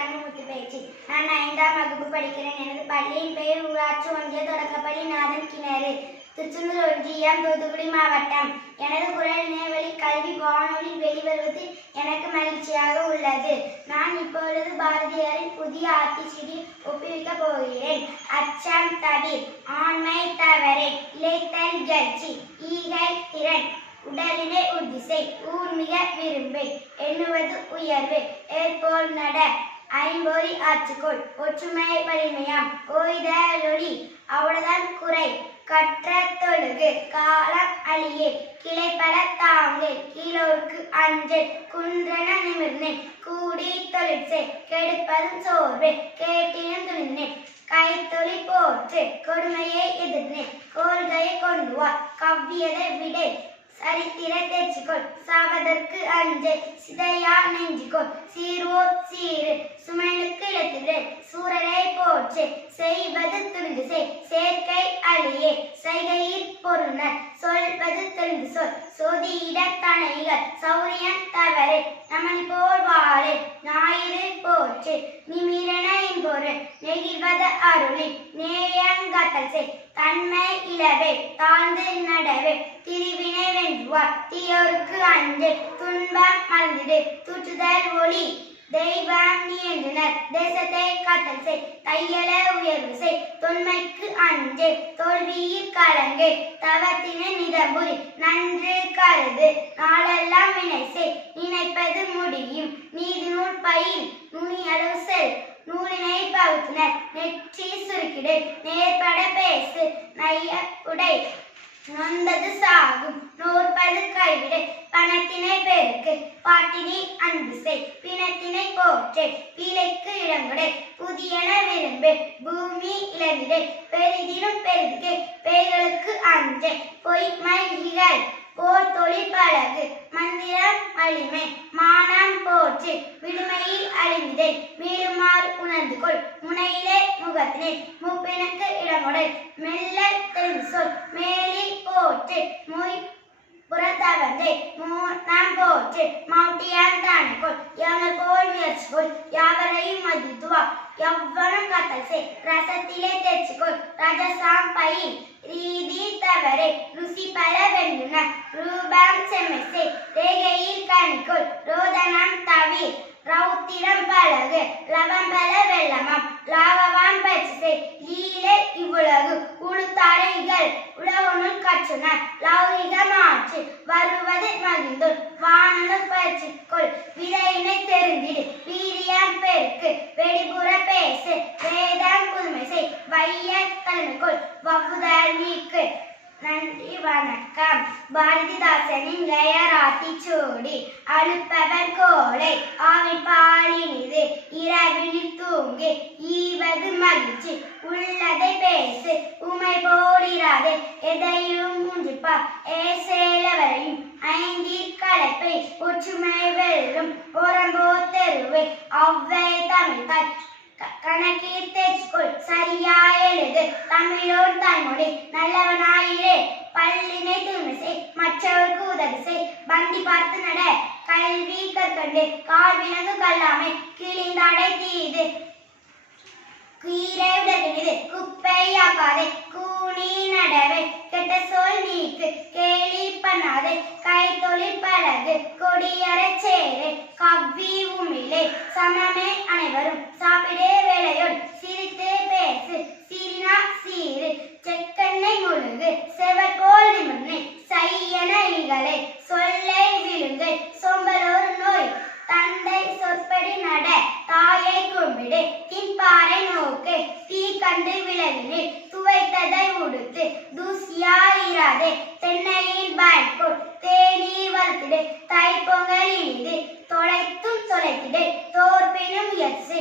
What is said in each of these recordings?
தங்கமுத்து பேச்சு. நான் 5ஆம் வகுப்பு படிக்கிறேன். எனது பள்ளியின் பெயர் ஊராட்சி ஒன்றிய தொடக்கப்பள்ளி நாதன் கிணறு, திருச்செந்தூர் ஒன்றியம், தூத்துக்குடி மாவட்டம். எனது குரல் நினைவழி கல்வி வானொலி வெளிவருவது எனக்கு மகிழ்ச்சியாக உள்ளது. நான் இப்பொழுது பாரதியாரின் புதிய ஆத்திச்சூடி ஒப்புவிக்கப் போகிறேன். அச்சம் தவிர், ஆண்மை தவறே, இளைத்தல் இகழ்ச்சி, ஈகை திறன், உடலினை உறுதிசை, ஊர்மிக விரும்பை, எண்ணுவது உயர்வு, ஏற்போல் நட, ஐம்பொறி ஆற்றுக்கோள், ஒற்றுமை வலிமையாம், ஓய்தலொளி, அவ்வளவுதான் குறை, கற்ற தொழுகு, காலம் அழியே, கிளைப்பல தாங்கு, கீழோருக்கு அஞ்சு, குன்றன நிமிர்ந்து, கூடி தொழிற்சை, கெடுப்பதும் சோர்வு, கேட்டினும் துணிந்து, கைத்தொழி போற்று, கொடுமையை எதிர்ந்து, கோள்கையை கொண்டு வா, கவ்வியதை விடை, சரித்திர தேர்ச்சிக்கொள், சாவதற்கு அஞ்சு, சிதையா நெஞ்சிக்கொள், சீர்வோர் சீரு, சுமனுக்கு இழத்திடு, சூரரை போற்று, செய்வது துணிந்து செய், சேர்க்கை அழியே, செய்கையில் பொருணர், சொல்வது தெளிந்து சொல், சோதியிட தனைகள், சௌரியன் தவறு, நமன் போல் வாழே, ஞாயிறு போற்று, நிமிரன இன்பொருள், நெகிழ்வத அருளி, நேயங்கத்தல் செய், தன்மை இளவே, தாழ்ந்து நடவே, திரிவினை வென்றுவார், தீயோருக்கு அஞ்சு, துன்பம் மறந்திடு, தூற்றுதல் ஒளி, தெய்வம் நீ என்றனர், தேசத்தை காத்தல் செய், தையல உயர்வு செய், தொன்மைக்கு அஞ்சு, தோல்வியில் கலங்கு, தவத்தினை நிதம்புரி, நன்று கருது, நாளெல்லாம் வினை செய், நினைப்பது முடியும், நீதி நூல் பயில், நுனி அளவு செல், நூலினை பகுத்தினர், நெற்றி சுருக்கிடு, நேர்பட பேசு, நைய உடை, நொந்தது சாகும், நோற்பது கைவிடு, பணத்தினை பெருக்கு, பாட்டினை அன்பு செய், பிணத்தினை போற்று, பிழைக்கு இடங்குடை, புதியன விரும்பு, பூமி இழந்திடு, பெரிதினும் பெரிதுகை, பேய்களுக்கு அஞ்சு, பொய்மை இகழ், போர் தொழில் பழகு, மந்திரம் வலிமை, மானம் போற்று, விடுமையில் அழிந்திடு, மீளுமாறு உணர்ந்து கொள், முனையிலே முகத்தினை, முப்பினுக்கு இடமுடை, மெல்ல தெரிந்து சொல், மேலி போற்று, மொய் புறத்தவந்தை, நாம் போற்று, மௌட்டியான் தானைக்கொள், எவனர் போல் முயற்சிக்கொள், யாவரையும் மதித்துவா, எவ்வனம் காத்தல் செய், ரசத்திலே தேர்ச்சிக்கொள், ரஜசாம் பயில், ரீதி தவறு, ருசி பல வெல்லுன, ரூபம் செம்மை செய், ரேகையில் கணிக்கொள், ரோதனம் தவிர், ரௌத்திரம் பழகு, லவம் பல வெள்ளமாம், லாகவான் பயிற்சி செய், லீலை இவ்வுலகு, உளுத்தாரை இகழ், உலகனுள் கற்றுனர், லௌகிக மாற்று, வருவது மகிழ்ந்தோர், வானனுள் பயிற்சிக்கொள், விதையினை தெரிந்திடு, வீரியம் பெருக்கு, வெடிபுற பேசு, வேதம் புதுமை செய், வைய தலைமைக்கொள், வவ்வுதல் நீக்கு. நன்றி, வணக்கம். பாரதிதாசனின் இளையர் ஆத்திச்சூடி. அழுப்பவர் கோலை, ஆவின் பாலினிது, இரவினில் தூங்கி, ஈவது மகிழ்ச்சி, உள்ளதை பேசு, உமை போலிராதே, எதையும் முன்றிப்பார், ஏசேலவரையும், ஐந்தீர் களைப்பை, ஒற்றுமை வெல்லும், ஒரம்போ தெருவை, அவ்வை தமிழ்தாய், கணக்கீர் தேர்ச்சிக்கொள், சரியாய் எழுது, தமிழோர் தாய்மொழி, நல்லவனாயிரே, பல்லினை தூய்மை செய், மற்றவருக்கு உதவி செய், வண்டி பார்த்து நட, கல்வி கற்கண்டு, கால் விலங்கு கல்லாமை, கிழிந்தாடை தீது, கீரை உடலினிது, குப்பையாக்காதே, கூனி நடவை, கெட்ட சொல் நீக்கு, கேலி பண்ணாதே, கைத்தொழில் பழகு, கொடியறச் சேரு, கவ்வி உமிழே, சமமே அனைவரும், சாப்பிடே வேலையோடு, சிரித்து பேசு, சீரினா சீரு, செக்கெண்ணை முழுகு, செவற்போல் நிமிர்ந்து, செய்யன இகழே, சொல்லை விழுங்கை, சொம்பலோர் நோய், தந்தை சொற்படி நட, தாயை கும்பிடு, தின்பாறை நோக்கு, தீ கண்டு விலகினு, துவைத்ததை உடுத்து, தூசியாயிராதே, தென்னையின் பயன்கொள், தேனி வளர்த்திடு, தைப்பொங்கல் இனிது, தொலைத்தும் தொலைத்திடு, தோற்பினும் முயற்சி,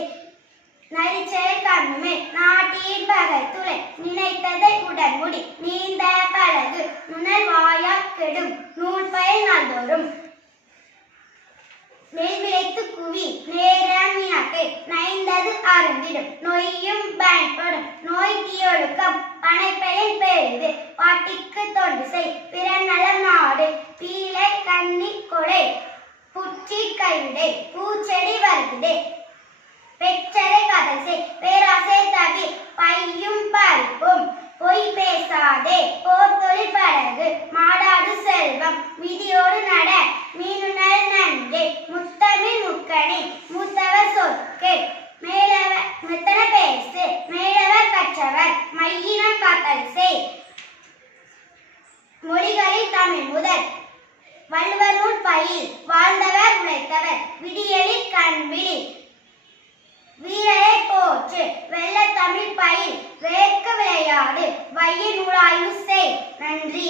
நரிச்செயல் கண்ணுமே, நாட்டின் பகை துளை, நினைத்ததை உடன்முடி, நீந்த பழகு, நுணல் வாயா கெடும், நூல் பயில் நாள்தோறும், நெல் விளைத்து குவி, நேரம் வினாக்கை, நைந்தது அருந்திடும், நொய்யும் பயன்படும், நோய் தீயொழுக்கம், பனைப்பயன் பெரிது, பாட்டிக்கு தொண்டு செய், பிறநலம் நாடு, பீலை கண்ணி கொடை, புற்றி கைவிடை, பூச்செடி வருகுதே, பெற்றதை காதல் செய் பேராசை தவிர் பையும் பறிப்பும் பொய் பேசாதே போர் தொழில் படகு மாடாது செல்வம் விதியோடு நட மீனுணல் நன்றே முத்தமிழ் முக்கணி மூத்தவர் சொற்கே மேலவர் மெத்தன பேசு மேலவர் கற்றவர் மையினம் காத்தல் செய் மொழிகளில் தமிழ் முதல் வள்ளுவர் நூல் பயில் வாழ்ந்தவர் உழைத்தவர் விடியலில் கண்விழி வீரரை போற்று வெள்ள தமிழ் பயில் வேர்க்க விளையாடு வைய நூலாய்வு செய் நன்றி.